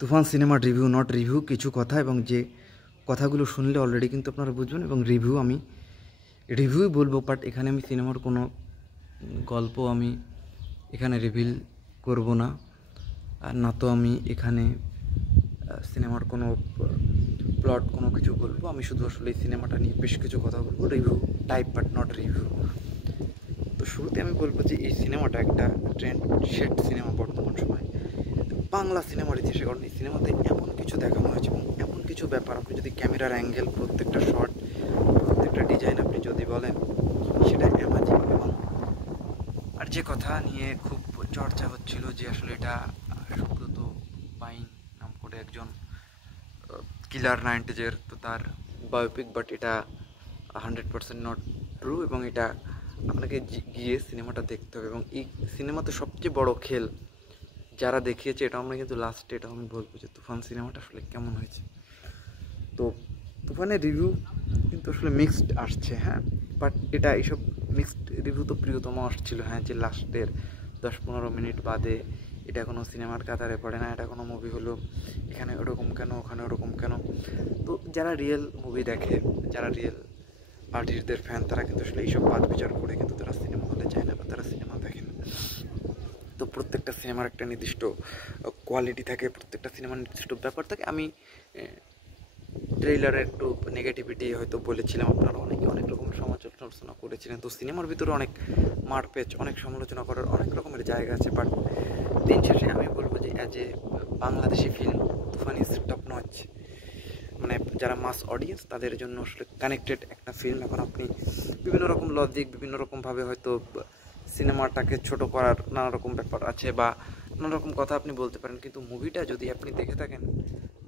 তুফান সিনেমার review not review কিছু কথা এবং যে কথাগুলো শুনলে অলরেডি কিন্তু আপনারা বুঝবেন এবং রিভিউ আমি রিভিউই বলবো, বাট এখানে আমি সিনেমার কোনো গল্প আমি এখানে রিভিল করব না, আর না তো আমি এখানে সিনেমার কোনো প্লট কোনো কিছু বলবো। আমি শুধু আসলে এই সিনেমাটা নিয়ে বেশ কিছু কথা বলবো, review type but not review. তো শুরুতে আমি বলবো যে এই সিনেমাটা একটা ট্রেন্ড সেট সিনেমা বর্তমান সময়ে বাংলা সিনেমার ইতিহাসে, কারণ এই সিনেমাতে এমন কিছু দেখানো হয়েছে এবং এমন কিছু ব্যাপার, আপনি যদি ক্যামেরার অ্যাঙ্গেল, প্রত্যেকটা শট, প্রত্যেকটা ডিজাইন আপনি যদি বলেন সেটা অ্যামাজিং। এবং আর যে কথা নিয়ে খুব চর্চা হচ্ছিল যে আসলে এটা সুব্রত বাইন নাম করে একজন কিলার 90s তো তার বায়োপিক, বাট এটা 100% নট ট্রু এবং এটা আপনাকে গিয়ে সিনেমাটা দেখতে হবে। এবং এই সিনেমাতে সবচেয়ে বড় খেল যারা দেখিয়েছে, এটা আমরা কিন্তু লাস্টে এটা আমি বলবো যে তুফান সিনেমাটা আসলে কেমন হয়েছে। তো তুফানের রিভিউ কিন্তু আসলে মিক্সড আসছে, হ্যাঁ, বাট এটা এইসব মিক্সড রিভিউ তো প্রিয়তম আসছিল, হ্যাঁ, যে লাস্টের 10-15 মিনিট বাদে এটা কোনো সিনেমার কাতারে পড়ে না, এটা কোনো মুভি হলো, এখানে ওরকম কেন, ওখানে ওরকম কেন। তো যারা রিয়েল মুভি দেখে, যারা রিয়েল আর্টিস্টদের ফ্যান, তারা কিন্তু আসলে এইসব বাদ বিচার করে কিন্তু তারা সিনেমা হলে যায় না বা তারা সিনেমা দেখে না। তো প্রত্যেকটা সিনেমার একটা নির্দিষ্ট কোয়ালিটি থাকে, প্রত্যেকটা সিনেমার নির্দিষ্ট ব্যাপার থাকে। আমি ট্রেইলারে একটু নেগেটিভিটি হয়তো বলেছিলাম, আপনারা অনেকে অনেক রকম সমালোচনা করেছিলেন। তো সিনেমার ভিতরে অনেক মারপেচ, অনেক সমালোচনা করার অনেক রকমের জায়গা আছে, বাট দিন শেষে আমি বলবো যে as a Bangladeshi film Toofan is top notch. মানে যারা মাস অডিয়েন্স তাদের জন্য আসলে কানেক্টেড একটা ফিল্ম। এখন আপনি বিভিন্ন রকম লজিক, বিভিন্ন রকমভাবে হয়তো সিনেমাটাকে ছোট করার নানা রকম ব্যাপার আছে বা নানা রকম কথা আপনি বলতে পারেন, কিন্তু মুভিটা যদি আপনি দেখে থাকেন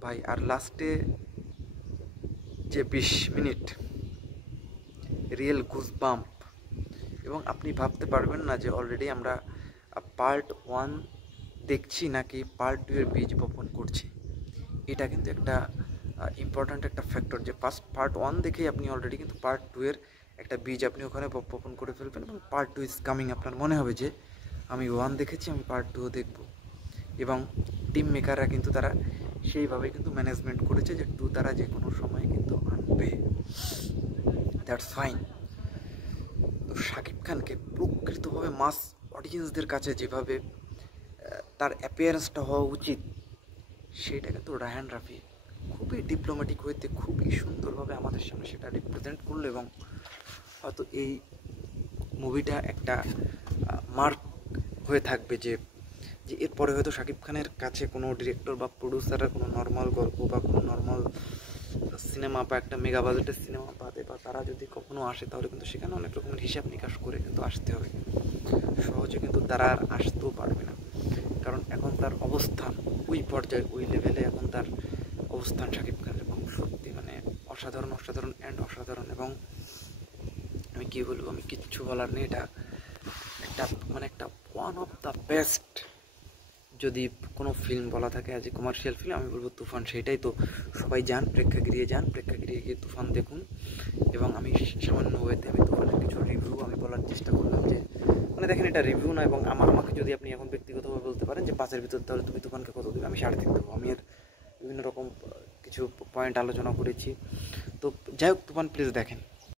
ভাই, আর লাস্টে যে 20 মিনিট রিয়েল গুজবাম্প, এবং আপনি ভাবতে পারবেন না যে অলরেডি আমরা পার্ট 1 দেখছি নাকি পার্ট 2 এর বীজ বপন করছি। এটা কিন্তু একটা ইম্পর্ট্যান্ট একটা ফ্যাক্টর যে পার্ট 1 দেখেই আপনি অলরেডি কিন্তু পার্ট 2 এর একটা বীজ আপনি ওখানে বপন করে ফেলবেন এবং পার্ট 2 ইজ কামিং। আপনার মনে হবে যে আমি 1 দেখেছি, আমি পার্ট 2ও দেখব। এবং টিম মেকাররা কিন্তু তারা সেইভাবে কিন্তু ম্যানেজমেন্ট করেছে যে 2 তারা যে কোনো সময় কিন্তু আনবে, দ্যাটস ফাইন। তো শাকিব খানকে প্রকৃতভাবে মাস অডিয়েন্সদের কাছে যেভাবে তার অ্যাপিয়ারেন্সটা হওয়া উচিত, সেটা কিন্তু রায়হান রাফি খুবই ডিপ্লোম্যাটিক হইতে খুবই সুন্দরভাবে আমাদের সামনে সেটা রিপ্রেজেন্ট করলো। এবং হয়তো এই মুভিটা একটা মার্ক হয়ে থাকবে যে যে এরপরে হয়তো শাকিব খানের কাছে কোনো ডিরেক্টর বা প্রডিউসারের কোনো নর্মাল গল্প বা কোনো নর্মাল সিনেমা বা একটা মেগা বাজেটের সিনেমা বাদে বা তারা যদি কখনো আসে, তাহলে কিন্তু সেখানে অনেক রকমের হিসাব নিকাশ করে কিন্তু আসতে হবে। সহজে কিন্তু তারা আর আসতেও পারবে না, কারণ এখন তার অবস্থান ওই পর্যায়ে, ওই লেভেলে এখন তার অবস্থান শাকিব খানের। এবং সত্যি মানে অসাধারণ, অসাধারণ অ্যান্ড অসাধারণ। এবং আমি কী বলবো, আমি কিচ্ছু বলার নেই। এটা একটা মানে একটা ওয়ান অফ দ্য বেস্ট যদি কোনো ফিল্ম বলা থাকে অ্যাজ এ কমার্শিয়াল ফিল্ম, আমি বলবো তুফান। সেইটাই তো সবাই যান, প্রেক্ষাগৃহে যান, প্রেক্ষাগৃহে গিয়ে তুফান দেখুন। এবং আমি সামান্য ওয়েতে আমি তুফানের কিছু রিভিউ আমি বলার চেষ্টা করলাম যে মানে দেখেন, এটা রিভিউ না। এবং আমাকে যদি আপনি এখন ব্যক্তিগতভাবে বলতে পারেন যে 5-এর ভিতর তাহলে তুমি তুফানকে কত দেবে, আমি 3.5 দেবো। আমি এর বিভিন্ন রকম কিছু পয়েন্ট আলোচনা করেছি। তো যাই হোক, তুফান প্লিজ দেখেন।